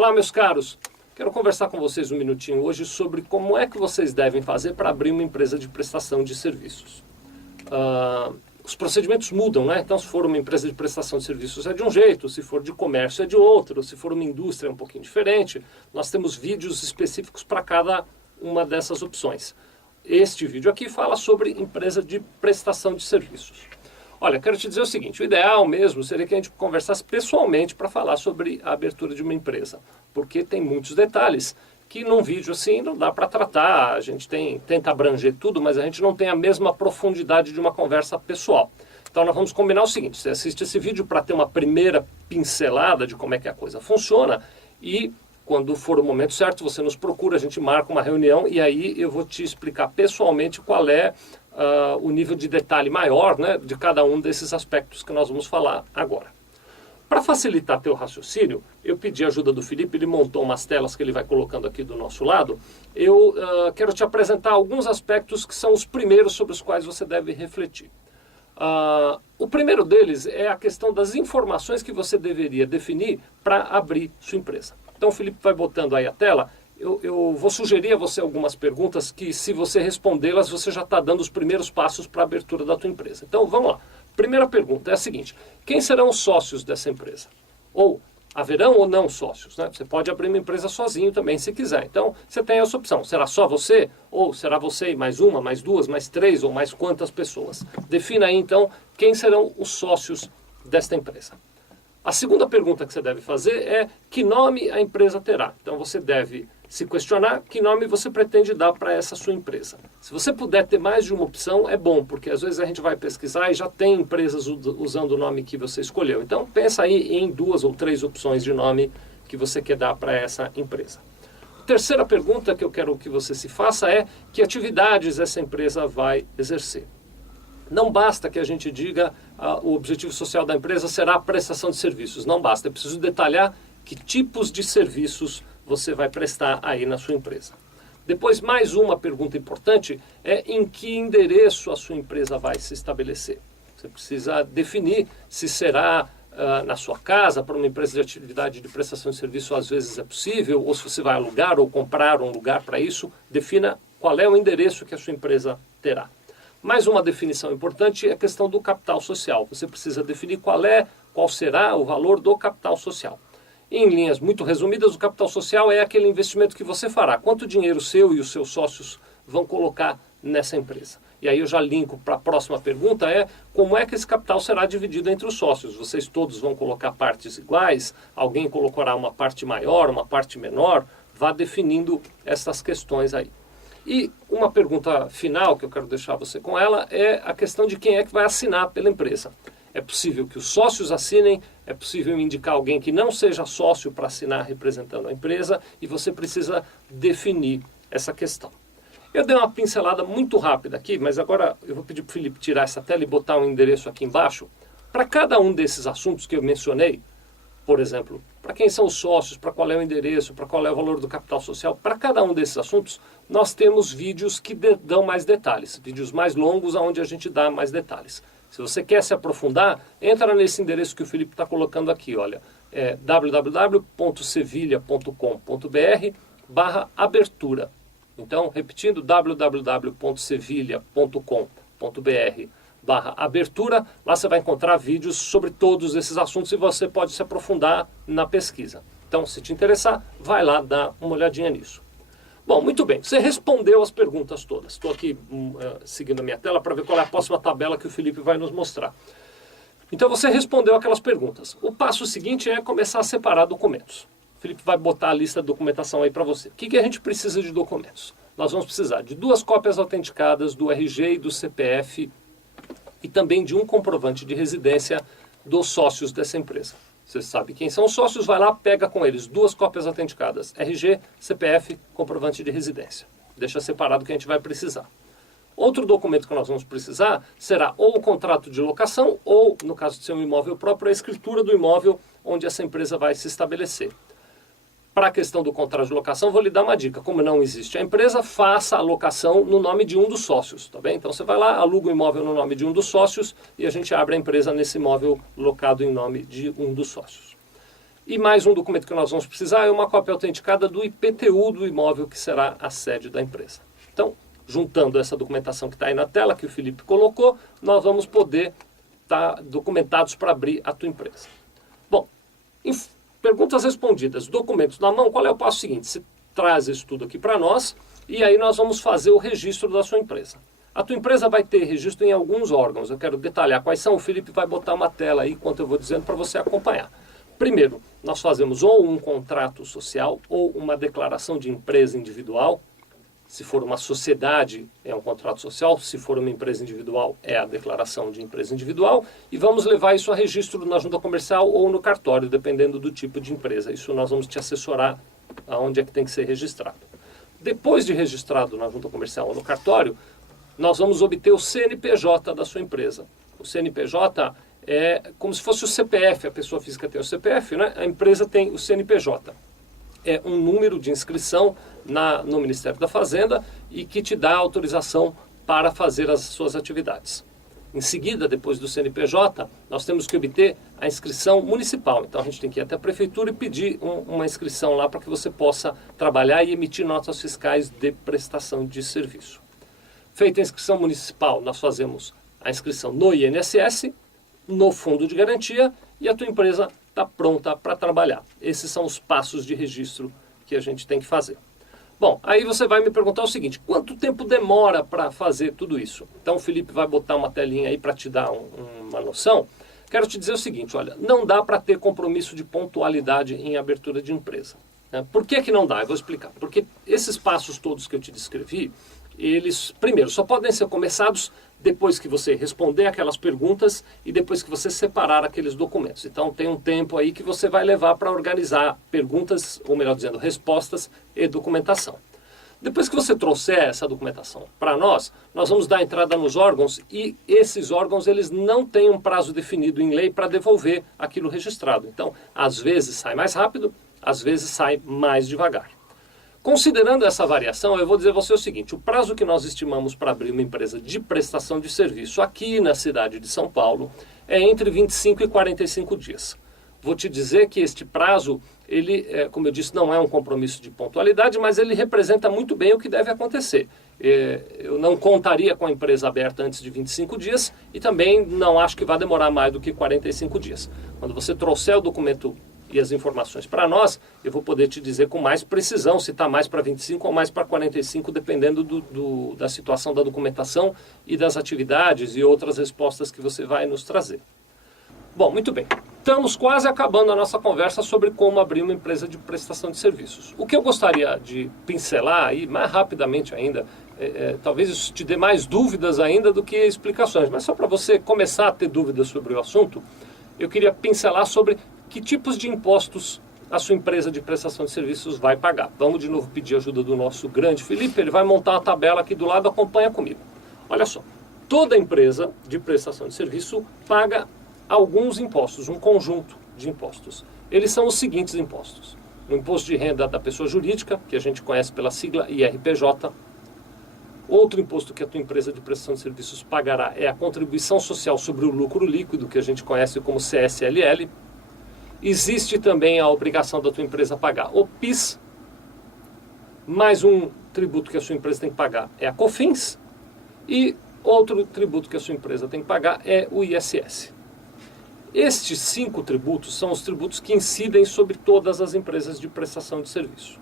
Olá, meus caros. Quero conversar com vocês um minutinho hoje sobre como é que vocês devem fazer para abrir uma empresa de prestação de serviços. Os procedimentos mudam, né? Então, se for uma empresa de prestação de serviços é de um jeito, se for de comércio é de outro, se for uma indústria é um pouquinho diferente. Nós temos vídeos específicos para cada uma dessas opções. Este vídeo aqui fala sobre empresa de prestação de serviços. Olha, quero te dizer o seguinte, o ideal mesmo seria que a gente conversasse pessoalmente para falar sobre a abertura de uma empresa, porque tem muitos detalhes que num vídeo assim não dá para tratar, a gente tenta abranger tudo, mas a gente não tem a mesma profundidade de uma conversa pessoal. Então nós vamos combinar o seguinte, você assiste esse vídeo para ter uma primeira pincelada de como é que a coisa funciona e quando for o momento certo você nos procura, a gente marca uma reunião e aí eu vou te explicar pessoalmente qual é o nível de detalhe maior, né, de cada um desses aspectos que nós vamos falar agora. Para facilitar teu raciocínio, eu pedi a ajuda do Felipe, ele montou umas telas que ele vai colocando aqui do nosso lado. Eu quero te apresentar alguns aspectos que são os primeiros sobre os quais você deve refletir. O primeiro deles é a questão das informações que você deveria definir para abrir sua empresa. Então o Felipe vai botando aí a tela. Eu vou sugerir a você algumas perguntas que, se você respondê-las, você já está dando os primeiros passos para a abertura da tua empresa. Então, vamos lá. Primeira pergunta é a seguinte. Quem serão os sócios dessa empresa? Ou, haverão ou não sócios? Né? Você pode abrir uma empresa sozinho também, se quiser. Então, você tem essa opção. Será só você? Ou será você e mais uma, mais duas, mais três ou mais quantas pessoas? Defina aí, então, quem serão os sócios desta empresa. A segunda pergunta que você deve fazer é que nome a empresa terá. Então, você deve se questionar que nome você pretende dar para essa sua empresa. Se você puder ter mais de uma opção, é bom, porque às vezes a gente vai pesquisar e já tem empresas usando o nome que você escolheu. Então, pensa aí em 2 ou 3 opções de nome que você quer dar para essa empresa. A terceira pergunta que eu quero que você se faça é que atividades essa empresa vai exercer. Não basta que a gente diga o objetivo social da empresa será a prestação de serviços. Não basta, é preciso detalhar que tipos de serviços você vai prestar aí na sua empresa. Depois, mais uma pergunta importante é em que endereço a sua empresa vai se estabelecer. Você precisa definir se será na sua casa, para uma empresa de atividade de prestação de serviço às vezes é possível, ou se você vai alugar ou comprar um lugar para isso, defina qual é o endereço que a sua empresa terá. Mais uma definição importante é a questão do capital social. Você precisa definir qual será o valor do capital social. Em linhas muito resumidas, o capital social é aquele investimento que você fará. Quanto dinheiro seu e os seus sócios vão colocar nessa empresa? E aí eu já linko para a próxima pergunta, como é que esse capital será dividido entre os sócios? Vocês todos vão colocar partes iguais? Alguém colocará uma parte maior, uma parte menor? Vá definindo essas questões aí. E uma pergunta final que eu quero deixar você com ela é a questão de quem é que vai assinar pela empresa. É possível que os sócios assinem, é possível indicar alguém que não seja sócio para assinar representando a empresa e você precisa definir essa questão. Eu dei uma pincelada muito rápida aqui, mas agora eu vou pedir para o Felipe tirar essa tela e botar um endereço aqui embaixo. Para cada um desses assuntos que eu mencionei, por exemplo, para quem são os sócios, para qual é o endereço, para qual é o valor do capital social, para cada um desses assuntos, nós temos vídeos que dão mais detalhes, vídeos mais longos onde a gente dá mais detalhes. Se você quer se aprofundar, entra nesse endereço que o Felipe está colocando aqui, olha, é www.sevilha.com.br/abertura. Então, repetindo, www.sevilha.com.br/abertura, lá você vai encontrar vídeos sobre todos esses assuntos e você pode se aprofundar na pesquisa. Então, se te interessar, vai lá dar uma olhadinha nisso. Bom, muito bem, você respondeu as perguntas todas. Estou aqui seguindo a minha tela para ver qual é a próxima tabela que o Felipe vai nos mostrar. Então você respondeu aquelas perguntas. O passo seguinte é começar a separar documentos. O Felipe vai botar a lista de documentação aí para você. O que a gente precisa de documentos? Nós vamos precisar de 2 cópias autenticadas do RG e do CPF e também de um comprovante de residência dos sócios dessa empresa. Você sabe quem são os sócios, vai lá, pega com eles 2 cópias autenticadas, RG, CPF, comprovante de residência. Deixa separado que a gente vai precisar. Outro documento que nós vamos precisar será ou o contrato de locação ou, no caso de ser um imóvel próprio, a escritura do imóvel onde essa empresa vai se estabelecer. Para a questão do contrato de locação, vou lhe dar uma dica. Como não existe a empresa, faça a locação no nome de um dos sócios, tá bem? Então você vai lá, aluga o imóvel no nome de um dos sócios e a gente abre a empresa nesse imóvel locado em nome de um dos sócios. E mais um documento que nós vamos precisar é uma cópia autenticada do IPTU do imóvel que será a sede da empresa. Então, juntando essa documentação que está aí na tela, que o Felipe colocou, nós vamos poder estar documentados para abrir a tua empresa. Bom, perguntas respondidas, documentos na mão, qual é o passo seguinte? Você traz isso tudo aqui para nós e aí nós vamos fazer o registro da sua empresa. A tua empresa vai ter registro em alguns órgãos, eu quero detalhar quais são, o Felipe vai botar uma tela aí enquanto eu vou dizendo para você acompanhar. Primeiro, nós fazemos ou um contrato social ou uma declaração de empresa individual. Se for uma sociedade, é um contrato social. Se for uma empresa individual, é a declaração de empresa individual. E vamos levar isso a registro na junta comercial ou no cartório, dependendo do tipo de empresa. Isso nós vamos te assessorar aonde é que tem que ser registrado. Depois de registrado na junta comercial ou no cartório, nós vamos obter o CNPJ da sua empresa. O CNPJ é como se fosse o CPF, a pessoa física tem o CPF, né? A empresa tem o CNPJ. É um número de inscrição no Ministério da Fazenda e que te dá autorização para fazer as suas atividades. Em seguida, depois do CNPJ, nós temos que obter a inscrição municipal. Então a gente tem que ir até a prefeitura e pedir uma inscrição lá para que você possa trabalhar e emitir notas fiscais de prestação de serviço. Feita a inscrição municipal, nós fazemos a inscrição no INSS, no Fundo de Garantia e a tua empresa está pronta para trabalhar. Esses são os passos de registro que a gente tem que fazer. Bom, aí você vai me perguntar o seguinte, quanto tempo demora para fazer tudo isso? Então o Felipe vai botar uma telinha aí para te dar uma noção. Quero te dizer o seguinte, olha, não dá para ter compromisso de pontualidade em abertura de empresa. Né? Por que que não dá? Eu vou explicar. Porque esses passos todos que eu te descrevi, eles, primeiro, só podem ser começados depois que você responder aquelas perguntas e depois que você separar aqueles documentos. Então tem um tempo aí que você vai levar para organizar perguntas, ou melhor dizendo, respostas e documentação. Depois que você trouxer essa documentação para nós vamos dar entrada nos órgãos e esses órgãos eles não têm um prazo definido em lei para devolver aquilo registrado. Então, às vezes sai mais rápido, às vezes sai mais devagar. Considerando essa variação, eu vou dizer a você o seguinte, o prazo que nós estimamos para abrir uma empresa de prestação de serviço aqui na cidade de São Paulo é entre 25 e 45 dias. Vou te dizer que este prazo, ele, como eu disse, não é um compromisso de pontualidade, mas ele representa muito bem o que deve acontecer. Eu não contaria com a empresa aberta antes de 25 dias e também não acho que vai demorar mais do que 45 dias. Quando você trouxer o documento e as informações para nós, eu vou poder te dizer com mais precisão se está mais para 25 ou mais para 45, dependendo da situação da documentação e das atividades e outras respostas que você vai nos trazer. Bom, muito bem. Estamos quase acabando a nossa conversa sobre como abrir uma empresa de prestação de serviços. O que eu gostaria de pincelar aí, mais rapidamente ainda, talvez isso te dê mais dúvidas ainda do que explicações, mas só para você começar a ter dúvidas sobre o assunto, eu queria pincelar sobre que tipos de impostos a sua empresa de prestação de serviços vai pagar. Vamos de novo pedir ajuda do nosso grande Felipe, ele vai montar uma tabela aqui do lado, acompanha comigo. Olha só, toda empresa de prestação de serviço paga alguns impostos, um conjunto de impostos. Eles são os seguintes impostos. O imposto de renda da pessoa jurídica, que a gente conhece pela sigla IRPJ. Outro imposto que a tua empresa de prestação de serviços pagará é a contribuição social sobre o lucro líquido, que a gente conhece como CSLL. Existe também a obrigação da tua empresa pagar o PIS, mais um tributo que a sua empresa tem que pagar é a COFINS, e outro tributo que a sua empresa tem que pagar é o ISS. Estes 5 tributos são os tributos que incidem sobre todas as empresas de prestação de serviço.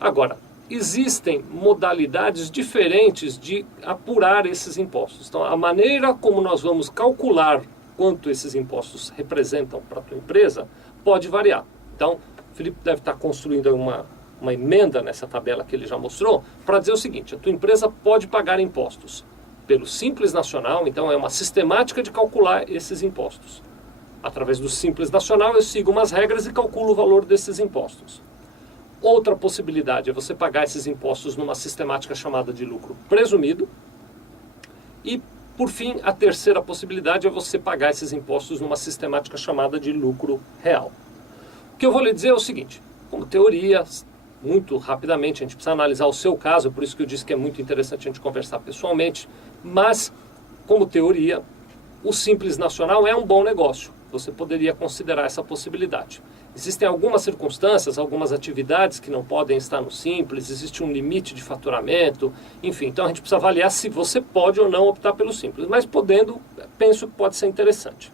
Agora, existem modalidades diferentes de apurar esses impostos. Então, a maneira como nós vamos calcular quanto esses impostos representam para a tua empresa pode variar. Então, o Felipe deve estar construindo uma emenda nessa tabela que ele já mostrou para dizer o seguinte, a tua empresa pode pagar impostos pelo Simples Nacional, então é uma sistemática de calcular esses impostos. Através do Simples Nacional eu sigo umas regras e calculo o valor desses impostos. Outra possibilidade é você pagar esses impostos numa sistemática chamada de lucro presumido. E, por fim, a terceira possibilidade é você pagar esses impostos numa sistemática chamada de lucro real. O que eu vou lhe dizer é o seguinte, como teoria, muito rapidamente, a gente precisa analisar o seu caso, por isso que eu disse que é muito interessante a gente conversar pessoalmente, mas, como teoria, o Simples Nacional é um bom negócio. você poderia considerar essa possibilidade. Existem algumas circunstâncias, algumas atividades que não podem estar no Simples, existe um limite de faturamento, enfim, então a gente precisa avaliar se você pode ou não optar pelo Simples, mas podendo, penso que pode ser interessante.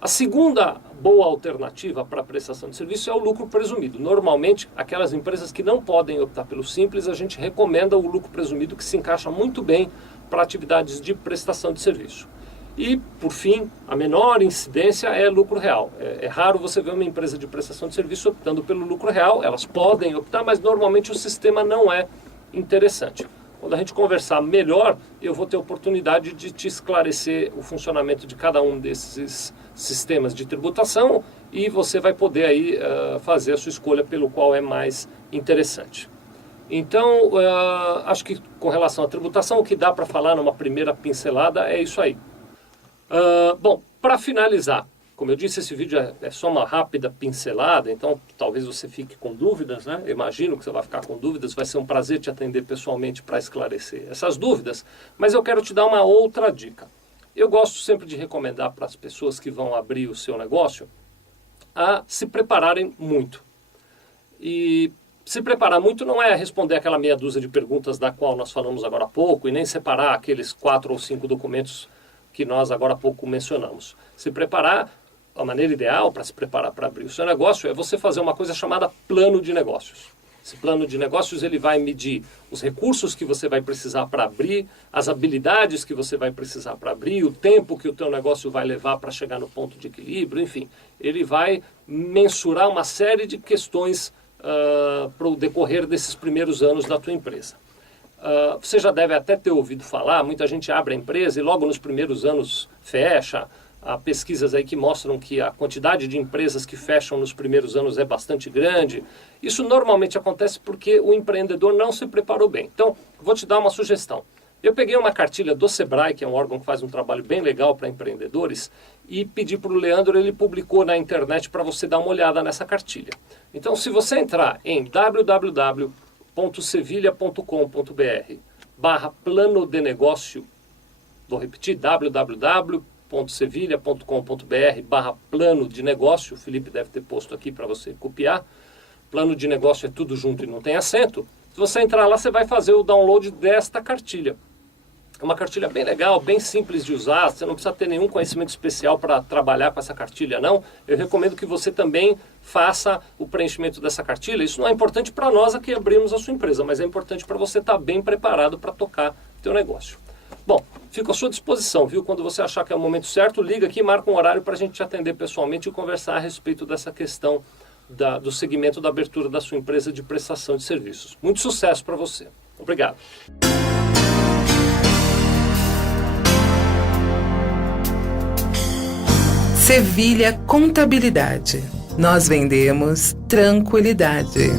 A segunda boa alternativa para a prestação de serviço é o lucro presumido. Normalmente, aquelas empresas que não podem optar pelo Simples, a gente recomenda o lucro presumido, que se encaixa muito bem para atividades de prestação de serviço. E, por fim, a menor incidência é lucro real. É raro você ver uma empresa de prestação de serviço optando pelo lucro real. Elas podem optar, mas normalmente o sistema não é interessante. Quando a gente conversar melhor, eu vou ter a oportunidade de te esclarecer o funcionamento de cada um desses sistemas de tributação e você vai poder aí fazer a sua escolha pelo qual é mais interessante. Então, acho que com relação à tributação, o que dá para falar numa primeira pincelada é isso aí. Bom, para finalizar, como eu disse, esse vídeo é só uma rápida pincelada, então talvez você fique com dúvidas, né? Imagino que você vai ficar com dúvidas, vai ser um prazer te atender pessoalmente para esclarecer essas dúvidas, mas eu quero te dar uma outra dica. Eu gosto sempre de recomendar para as pessoas que vão abrir o seu negócio a se prepararem muito. E se preparar muito não é responder aquela meia dúzia de perguntas da qual nós falamos agora há pouco e nem separar aqueles 4 ou 5 documentos que nós agora há pouco mencionamos. Se preparar, a maneira ideal para se preparar para abrir o seu negócio é você fazer uma coisa chamada plano de negócios. Esse plano de negócios ele vai medir os recursos que você vai precisar para abrir, as habilidades que você vai precisar para abrir, o tempo que o teu negócio vai levar para chegar no ponto de equilíbrio, enfim. Ele vai mensurar uma série de questões para o decorrer desses primeiros anos da tua empresa. Você já deve até ter ouvido falar, muita gente abre a empresa e logo nos primeiros anos fecha. Há pesquisas aí que mostram que a quantidade de empresas que fecham nos primeiros anos é bastante grande. Isso normalmente acontece porque o empreendedor não se preparou bem. Então, vou te dar uma sugestão. Eu peguei uma cartilha do Sebrae, que é um órgão que faz um trabalho bem legal para empreendedores, e pedi para o Leandro, ele publicou na internet para você dar uma olhada nessa cartilha. Então, se você entrar em www.sevilha.com.br/plano de negócio, vou repetir, www.sevilha.com.br/plano de negócio, o Felipe deve ter posto aqui para você copiar, plano de negócio é tudo junto e não tem acento. Se você entrar lá, você vai fazer o download desta cartilha. É uma cartilha bem legal, bem simples de usar, você não precisa ter nenhum conhecimento especial para trabalhar com essa cartilha, não. Eu recomendo que você também faça o preenchimento dessa cartilha. Isso não é importante para nós aqui abrimos a sua empresa, mas é importante para você estar bem preparado para tocar o teu negócio. Bom, fico à sua disposição, viu? Quando você achar que é o momento certo, liga aqui, marca um horário para a gente te atender pessoalmente e conversar a respeito dessa questão do segmento da abertura da sua empresa de prestação de serviços. Muito sucesso para você. Obrigado. Sevilha Contabilidade. Nós vendemos tranquilidade.